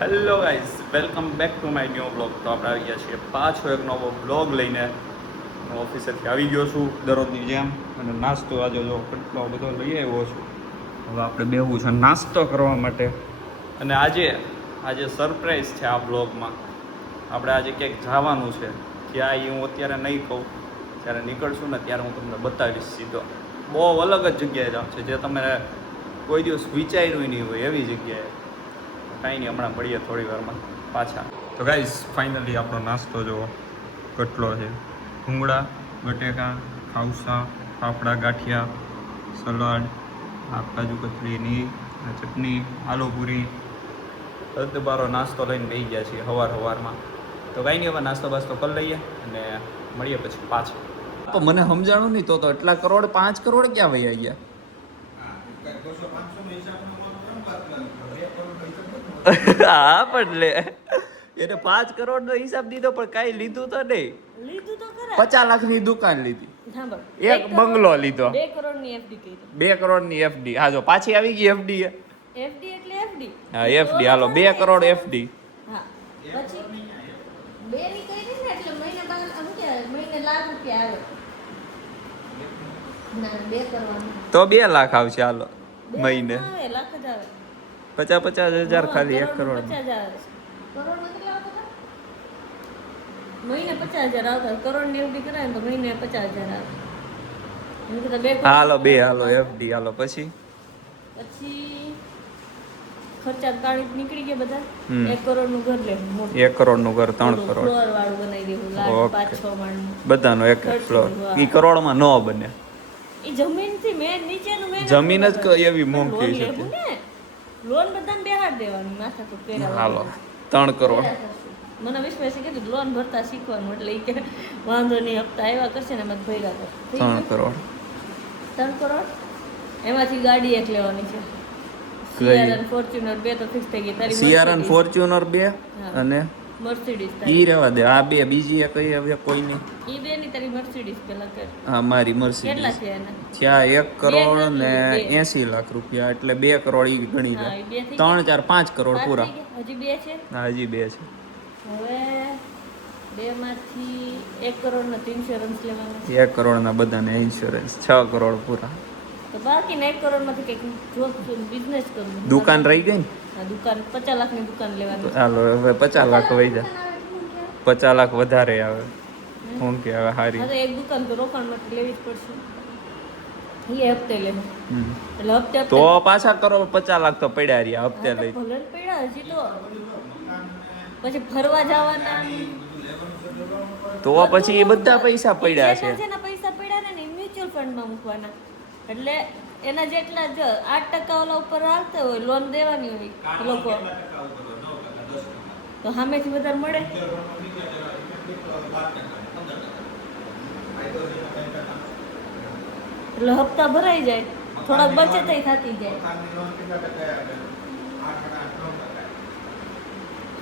Hello guys, welcome back to my new blog. તો આપણે આવી ગયા છીએ પાછો એક નવો બ્લોગ લઈને. હું ઓફિસેથી આવી ગયો છું દરરોજની જેમ, અને નાસ્તો આજે જો કેટલો બધો લઈ આવ્યો છું. હવે આપણે બેહવું છે નાસ્તો કરવા માટે. અને આજે સરપ્રાઈઝ છે આ બ્લોગમાં. આપણે આજે ક્યાંક જવાનું છે, ક્યાં એ હું અત્યારે નહીં કહું. જ્યારે નીકળશું ને ત્યારે હું તમને બતાવીશ સીધો. બહુ અલગ જ જગ્યાએ જાઉં છે, જે તમે કોઈ દિવસ વિચાર્યું નહીં હોય એવી જગ્યાએ. કાંઈ નહીં, હમણાં મળીએ થોડી વારમાં પાછા. તો ગાઈઝ, ફાઇનલી આપણો નાસ્તો જો કેટલો છે. ભૂંગળા, બટેકા, ખાઉસા, ફાફડા, ગાંઠિયા, સલાડ, કાજુ કતરીની ચટણી, આલુ પૂરી, બારો નાસ્તો લઈને બેસી ગયા છીએ સવારમાં. તો કાંઈ નહીં, હવે નાસ્તો બાસ્તો કરી લઈએ અને મળીએ પછી પાછું. તો મને સમજાણું નહીં, તો એટલા કરોડ 5 કરોડ ક્યાં વહી ગયા? હા, પણ લે એને 5 કરોડ નો હિસાબ દીધો, પણ કઈ લીધું તો નહીં. લીધું તો ખરા. 50 લાખની દુકાન લીધી, સાંભળ, એક બંગલો લીધો, 2 કરોડની એફડી કરી. 2 કરોડની એફડી. હા, જો પાછી આવી ગઈ એફડી. એફડી એટલે એફડી. હા, એફડી. હાલો, 2 કરોડ એફડી. હા, પછી 2 ની કરી ને એટલે મહિને મહિને લાખ રૂપિયા આવે. ના, 2 કરવાનું તો 2 લાખ આવશે. હાલો, મહિને આવે, લાખ જ આવે. 50,000 ખાલી 1 કરોડ. 50,000 આવે. કરોડ માં કેટલા આવતા હતા? મહિને 50,000 આવતા. કરોડ ની એફડી કરાય ને તો મહિને 50,000 આવે. એમ કે 2 કરોડ. હાલો, 2 હાલો એફડી. હાલો, પછી ખર્ચા કાઢી નીકળી ગયા બધા. 1 કરોડ નું ઘર લેવું મોટું. 1 કરોડ નું ઘર 3 કરોડ ફ્લોર વાળું બનાવી દેવું. લાખ 5-6 માળનું બધાનો એક ફ્લોર. ઈ કરોડમાં ન બને. ઈ જમીન થી મેં નીચેનું મેં જમીન જ એવી મોંઘી છે. લોન બધાને બેહાડ દેવાની માથા પર પેરા. હાલો, 3 કરોડ. મને વિશ્વાસી કીધું લોન ભરતા શીખવાનું, એટલે ઈ કે વાંધો નહીં, હપ્તા આવ્યા કરશે ને એમાં ભર્યા કર. 3 કરોડ. 3 કરોડ એમાંથી ગાડી એક લેવાની છે. સિયારા ફોર્ચ્યુનર 2 તો ફિક્સ થઈ ગઈ. તારી સિયારા ફોર્ચ્યુનર 2 અને મર્સિડીઝ. ઈ રહેવા દે. આ 2 બીજી એક કઈ હવે કોઈ નહીં. ઈ 2 ની તારી મર્સિડીઝ પેલા કર. હા, મારી કેટલા મર્સિડીઝ છે એના? ત્યાં 1 કરોડ ને 80 લાખ રૂપિયા, એટલે 2 કરોડ ઈ ગણી લે. 3, 4, 5 કરોડ પૂરા. હજી 2 છે. હા, હજી 2 છે. હવે 2 માંથી 1 કરોડ ના ઇન્સ્યોરન્સ લેવાના. 1 કરોડ ના બધાને ઇન્સ્યોરન્સ. 6 કરોડ પૂરા. તો બાકીના 1 કરોડ માંથી કંઈક જોબ બિઝનેસ કરવું. દુકાન રહી ગઈ ને? હા, દુકાન 50 લાખની દુકાન લેવાની. હાલો, હવે 50 લાખ વહી જાય. 50 લાખ વધારે આવે. શું કે હવે હારી. હા, તો એક દુકાન તો રોકાણ માટે લેવી જ પડશે. એ હપ્તે લેવું. એટલે હપ્તે તો પાછા કરો 50 લાખ તો પડ્યા રહ્યા હપ્તે લઈ. ભલે પડ્યા હજી તો. પછી ફરવા જવાના તો પછી એ બધા પૈસા પડ્યા છે. જેના પૈસા પડ્યા ને મ્યુચ્યુઅલ ફંડમાં મૂકવાના. એટલે એના જેટલા જ 8% ઓલા ઉપર હાલતા હોય, લોન દેવાની હોય લોકો, તો સામેથી વધારે મળે. એટલે હપ્તા ભરાઈ જાય, થોડાક બચત થતી જાય.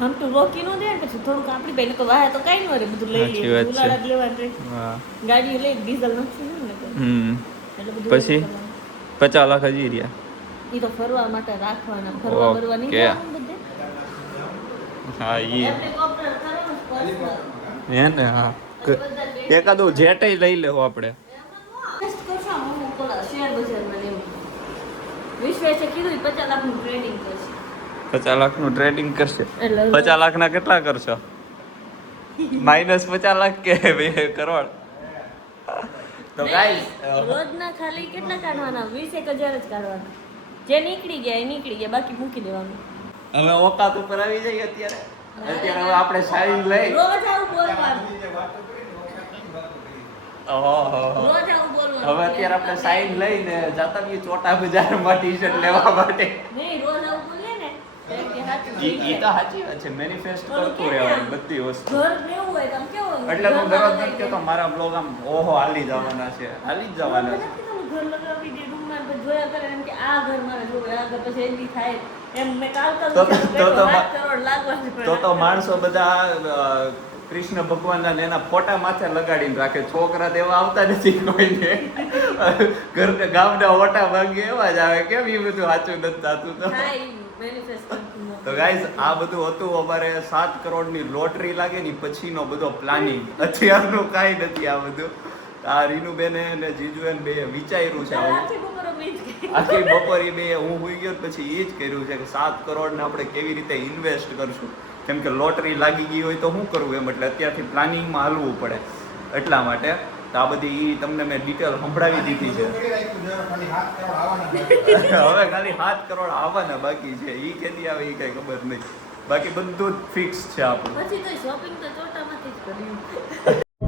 આમ તો રોકી નો દે ને, પછી થોડુંક આપણી બેન તો વાહે તો કઈ ન રે, બધું લઈ લઈએ. ઉલાડા જ લેવાનું રે. ગાડીઓ લઈ ડીઝલ નાખી ને એટલે બધું. પછી 50 લાખ હજી રહ્યા. ઈ તો ફરવા માટે રાખવાના. ફરવા બરવા નહીં જવાનું બધે. હા, ઈ હેલિકોપ્ટર કરવાનું પર્સનલ. હે ને? હા, એકાદું જેટ લઈ લેવો આપણે. શેર બજારમાં લેવું. વિશ્વેશે કીધું 50 લાખનું ટ્રેડિંગ કરશે. 50 લાખનું ટ્રેડિંગ કરશે. 50 લાખના કેટલા કરશો? -50 લાખ કે 2 કરોડ? તો ગાઈસ, રોજના ખાલી કેટલા કાઢવાના? 20,000 જ કાઢવાના. જે નીકળી ગયા એ નીકળી ગયા, બાકી મૂકી દેવાનું. હવે ઓકાત ઉપર આવી જઈએ અત્યારે. હવે આપણે સાઈન લઈ રોજ આવું બોલવાનું. રોજ આવું બોલવાનું. હવે અત્યારે આપણે સાઈન લઈને જતા બી ચોટા બજારમાં ટી-શર્ટ લેવા માટે. નહીં, રોજ આવું બોલે ને ઈ તો સાચી વાત છે. મેનિફેસ્ટ કરતું રહેવાનું બધી વસ્તુ. ઘર લેવું હોય તો આમ કેવું એટલે હું દરરોજ નથી કહેતો મારા બ્લોગ આમ ઓહો હાલી જવાના છે, હાલી જ જવાના છે. ઘર લગાવી દે રૂમમાં, જોયા કરે એમ કે આ ઘર મારે જોવે, આ ઘર પછી એની થાય એમ. મેં કાલ તો લાગવા માણસો બધા કૃષ્ણ ભગવાનના એના ફોટા માથે લગાડીને રાખે. છોકરા દેવા આવતા નથી કોઈને. ગામના ઓટા ભાંગે એવા જ આવે. કેમ એ બધું સાચું નથી થતું? તો મેનિફેસ્ટ તો ગાઈઝ આ બધું હતું અમારે 7 કરોડની લોટરી લાગે ને પછીનો બધો પ્લાનિંગ. અત્યારનું કાંઈ નથી આ બધું. આ રીનુબેને અને જીજુબેન બે વિચાર્યું છે આવું. આખી બપોરે બે હું હોઈ ગયો પછી એ જ કર્યું છે કે 7 કરોડને આપણે કેવી રીતે ઇન્વેસ્ટ કરશું. કેમ કે લોટરી લાગી ગઈ હોય તો શું કરવું એમ એટલે અત્યારથી પ્લાનિંગમાં હાલવું પડે એટલા માટે. તો આ બધી તમને મેં ડિટેલ સંભળાવી દીધી છે. હવે ખાલી 7 કરોડ આવવાના બાકી છે. એ કેદી આવે એ કઈ ખબર નહીં. બાકી બધું જ ફિક્સ છે આપણું. પછી તો શોપિંગ તો ચોટામાંથી જ કર્યું.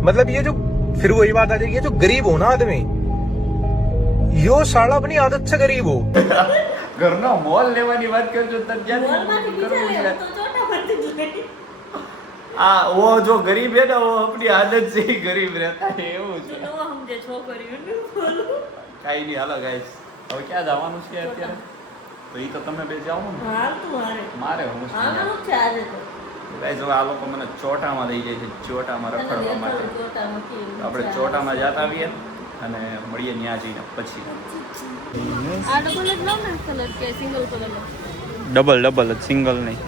मतलब ये जो फिर वही बात आ जाएगी, ये जो गरीब हो ना आदमी, यो साला अपनी आदत से गरीब हो. ઘરનો મોલ લેવાની વાત કરજો તો મોલમાંથી બીજા લેવું તો ચોટામાંથી જ લે. આ વો જો ગરીબ હે ને વો આપણી આદત છે ઈ ગરીબ રહેતા હે એવું છે. નો સમજે છોકરીઓનું બોલું. કાઈ નહીં હાલો ગાઈસ. હવે ક્યાં જવાનું છે અત્યારે? તો ઈ તો તમે બે જાઓ ને. હાલ તું મારે હું છે. આનું છે આજે તો. ગાઈસ હવે આ લોકો મને ચોટામાં લઈ જાય છે ચોટામાં રખડવા માટે. ચોટામાંથી આપણે ચોટામાં જતા આવીએ અને મળીએ ત્યાં જઈને પછી. આ ડબલ જ લાવ ને કલર કે સિંગલ કલર લો. ડબલ જ સિંગલ નહીં.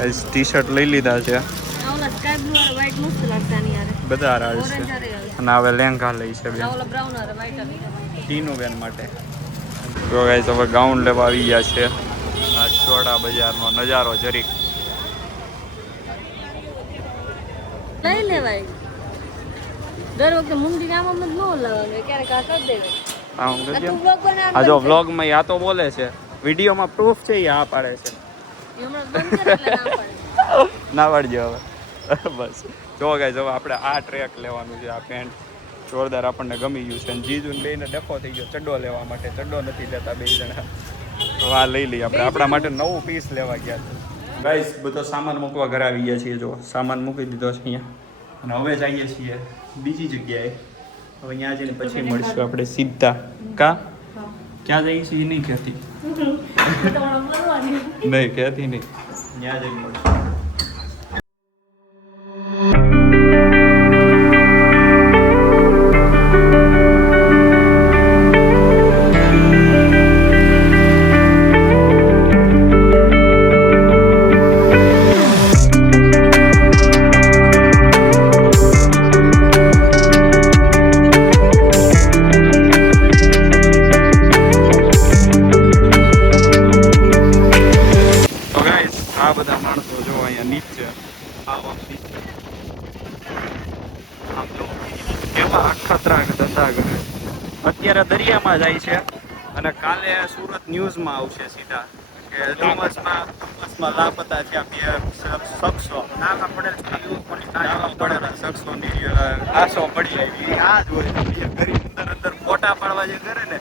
ગાઈસ ટી-શર્ટ લઈ લીધા છે. આ ઓલા સ્કાય બ્લુ અને વ્હાઈટ મસ્ત લાગતા ની યાર. બધા રાજ છે. ઓરેન્જ આરે આવે. અને હવે લેંઘા લઈ છે બેન. આ ઓલા બ્રાઉન આરે વ્હાઈટ આવે. ટીનું બેન માટે. તો ગાઈસ હવે ગાઉન લેવા આવી ગયા છે. આ ચોડા બજારનો નજારો જરીક લઈ લેવાય. દર વખતે મુંડી આમ જ ન લાવવાનું ક્યારેક આ કરી દેવાય. આ હું આ કહી તું દઉં. બ્લોગ બનાવ. આ જો વ્લોગમાં આ તો બોલે છે વિડીયોમાં પ્રૂફ છે એ આ પાડે છે. હમણાં બંધ કરે એટલે ના પડે. ના પાડજો હવે બસ. જો ગાઈસ હવે આપણે આ ટ્રેક લેવાનું છે. આ પેન્ટ જોરદાર આપણને ગમી ગયું છે. અને જીજુને બેને ડખો થઈ ગયો ચડ્ડો લેવા માટે. ચડ્ડો નથી લેતા બે જણા. હવે આ લઈ લઈએ આપણે. આપણા માટે નવું પીસ લેવા ગયા છે. ગાઈસ બધો સામાન મૂકવા ઘરે આવી ગયા છીએ. જો સામાન મૂકી દીધો છે અહીંયા. અને હવે જઈએ છીએ બીજી જગ્યાએ. હવે ત્યાં જઈને પછી મળશું આપણે સીધા. કા ક્યાં જઈએ છીએ નહીં કહેતી. તમારા મરવાની. નહીં કહેતી નહીં. ત્યાં જઈને મળશું. આ બધા માણસો જો અહીંયા નીચે આવા નીચે આમ જો કેવા અખતરા ધંધા કરે. અત્યારે દરિયામાં જાય છે અને કાલે સુરત ન્યૂઝમાં આવશે સીધા કે ડુમસમાં લાપતા છે બે શખ્સો. નાના પડેલા શખ્સોની લાશો પડી આવી. આ જ હોય ગરીબ અંદર ફોટા પાડવા જે કરે ને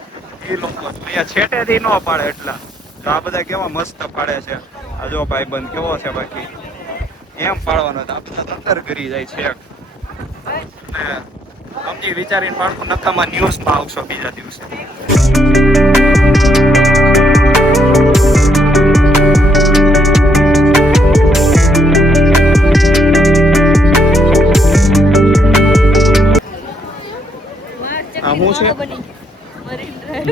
એ લોકો અહીંયા છેટેથી ન પાડે એટલા. તો આ બધા કેવા મસ્ત પાડે છે. આ જો ભાઈબંધ કેવો છે બાકી એમ પાડવાનો તો આ બધા અંદર કરી જાય છે. અને સમજી વિચારીને પાડતું નકામાં ન્યૂઝમાં આવશો બીજા દિવસે. આ શું છે?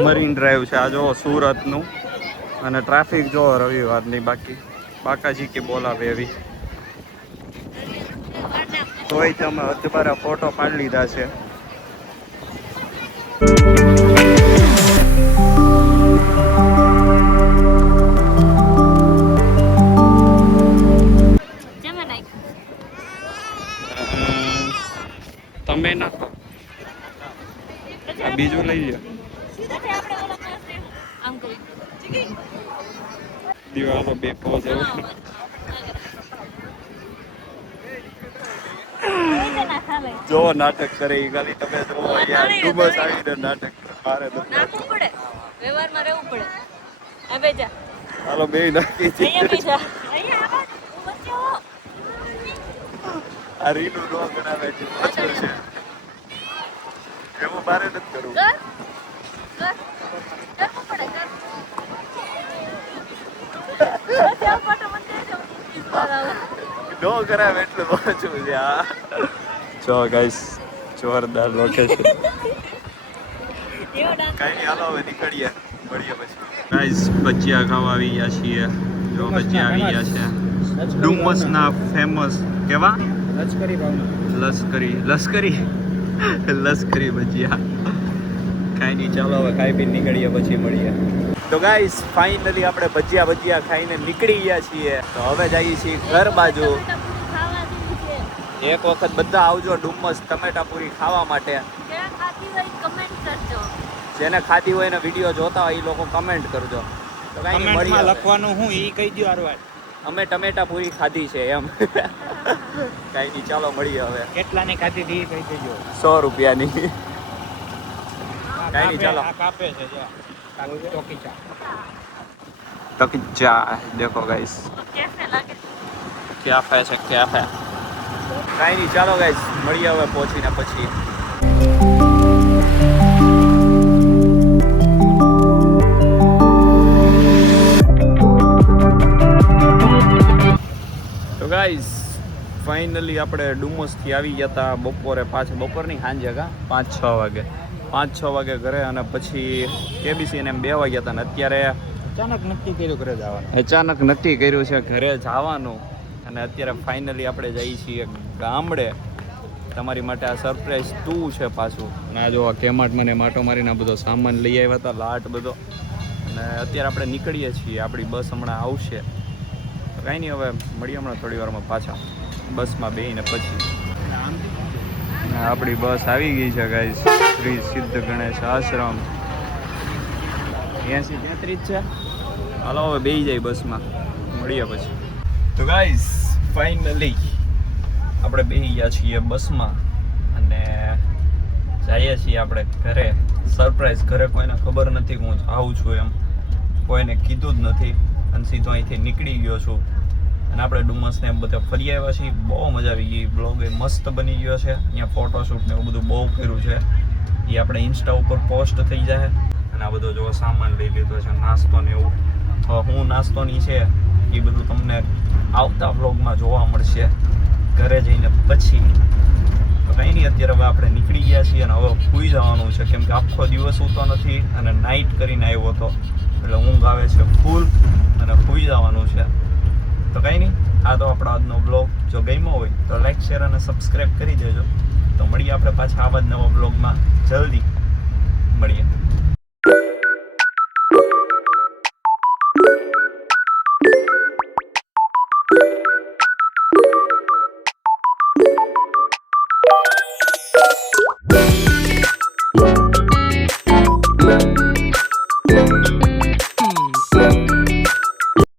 મરીન ડ્રાઈવ છે. આ જો સુરતનું. અને ટ્રાફિક જો રવિવારની બાકી બાકાજી કે બોલાવે એવી. તોય તમે અત્યારે ફોટો પાડી લીધા છે. તમે નાખો. આ બીજું લઈ લો. દિવાલો બે પોઝ જો નાટક કરે ઈ ખાલી તમે જો યાર ડુમસ આવીને નાટક મારે તો નાખવું પડે. વ્યવહારમાં રહેવું પડે. આ બેજા. હાલો બે નાખી છે. અહીંયા બેજા. અહીંયા આવા વચ્ચે હો. આ રીનું નો ગણાવે છે. પાછળ છે. એવું મારે નથી કરવું. કર. કરવું પડે કર. ચાલ ફોટો મને દેજો. નો કરાવે એટલે ઓછું છે. આ જો ગાઈસ જોરદાર લોકેશન. કઈ નહીં હાલો હવે નીકળીએ મળીએ પછી. ગાઈસ ભજીયા ખાવા આવી ગયા છીએ. જો ભજીયા આવી ગયા છે ડુમસના ફેમસ કેવા લશ્કરી ભજીયા. ખાઈ નહીં, ચાલો હવે ખાઈ પી નીકળીએ, પછી મળીએ. તો ગાઈસ ફાઇનલી આપણે ભજીયા ખાઈને નીકળી ગયા છીએ. તો હવે જઈએ છીએ ઘર બાજુ. ખાવા દીધી છે. એક વખત બધા આવજો ડુમસ ટમેટા પૂરી ખાવા માટે. જ્યાં ખાધી હોય કમેન્ટ કરજો. જેને ખાધી હોય ને વિડીયો જોતા હોય એ લોકો કમેન્ટ કરજો. તો કાંઈ નહીં, મળીએ હવે. લખવાનું હું ઈ કહી દો આરવાય. અમે ટમેટા પૂરી ખાધી છે એમ. કાંઈ નહીં, ચાલો મળીએ હવે. કેટલાની ખાધી હતી કહી દેજો. 100 રૂપિયાની. કાંઈ નહીં, ચાલો. આ કાપે છે જો ટોકી ચા. તક જા દેખો ગાઈસ કેફે લાગે ક્યાં છે કાંઈ નહીં, ચાલો ગાઈસ મળીએ હવે પહોંચીને પછી. તો ગાઈસ ફાઇનલી આપણે ડુમસથી આવી ગયા હતા બપોરે. બપોરની સાંજે 5-6 વાગે 5-6 વાગે ઘરે, અને પછી કેબીસી ને 2 વાગ્યા હતા. ને અત્યારે અચાનક નક્કી કર્યું ઘરે જવાનું. અચાનક નક્કી કર્યું છે ઘરે જવાનું, અને અત્યારે ફાઇનલી આપણે જઈએ છીએ ગામડે. તમારી માટે આ સરપ્રાઈઝ 2 છે પાછું. અને આ જો આ કેમાટમાં ને માટો મારીને આ બધો સામાન લઈ આવ્યા હતા, લાટ બધો. અને અત્યારે આપણે નીકળીએ છીએ, આપણી બસ હમણાં આવશે. તો કાંઈ નહીં, હવે મળીએ હમણાં થોડી વારમાં પાછા બસમાં બેસીને પછી. આપણી બસ આવી ગઈ છે ગાઈસ, શ્રી સિદ્ધ ગણેશ આશ્રમ 80-33 છે. હાલો હવે બેસી જાય બસમાં, મળીએ પછી. તો ગાઈસ ફાઇનલી આપણે બેસી ગયા છીએ બસમાં અને જઈએ છીએ આપણે ઘરે. સરપ્રાઈઝ, ઘરે કોઈને ખબર નથી કે હું જાઉં છું એમ, કોઈને કીધું જ નથી, અને સીધો અહીંથી નીકળી ગયો છું. અને આપણે ડુમસને એમ બધા ફરી આવ્યા છીએ. બહુ મજા આવી ગઈ. બ્લોગ એ મસ્ત બની ગયો છે. અહીંયા ફોટોશૂટ ને એવું બધું બહુ કર્યું છે. એ આપણે ઇન્સ્ટા ઉપર પોસ્ટ થઈ જાય. અને આ બધો જો સામાન લઈ લીધો છે, નાસ્તો ને એવું. હું નાસ્તોની છે એ બધું તમને આવતા બ્લોગમાં જોવા મળશે ઘરે જઈને પછી. તો કંઈ નહીં, અત્યારે હવે આપણે નીકળી ગયા છીએ અને હવે સૂઈ જવાનું છે, કેમ કે આખો દિવસ સૂતો નથી અને નાઇટ કરીને આવ્યો હતો, એટલે ઊંઘ આવે છે ફૂલ અને સૂઈ જવાનું છે. તો કંઈ નહીં, આ તો આપણો આજનો બ્લોગ જો ગમ્યો હોય તો લાઈક, શેર અને સબસ્ક્રાઈબ કરી દેજો. તો મળીએ આપણે પાછા આવા જ નવા બ્લોગમાં જલ્દી મળીએ.